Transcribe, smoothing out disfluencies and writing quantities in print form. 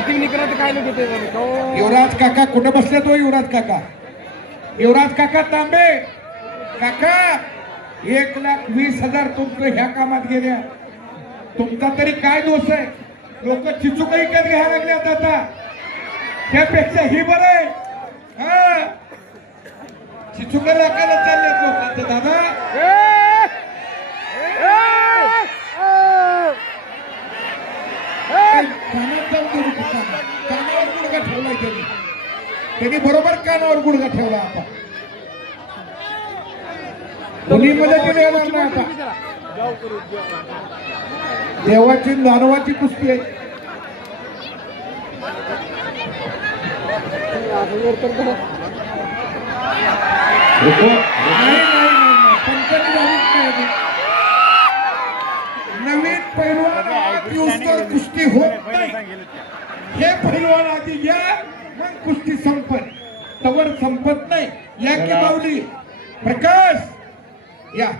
काय लोक येते युवराज काका कुठं बसले तो युवराज काका तांबे काका 1,20,000 तुमचं ह्या कामात गेल्या तुमचा तरी काय दोष आहे लोक चिचुक विकत घ्यायला लागल्यात आता त्यापेक्षा ही बरं आहे चिचुक लोकांना चालल्यात लोकांचं दादा कानावर गुडघा ठेवलाय त्यांनी बरोबर कानावर गुडघा ठेवला आता मुलीमध्ये ते येणार नाही आता देवाची दानवाची कुस्ती आहे नवीन पैलवान कुस्ती होत नाही हे पैलवान आधी घ्या मग कुस्ती संपत तवर संपत नाही या की बावली प्रकाश या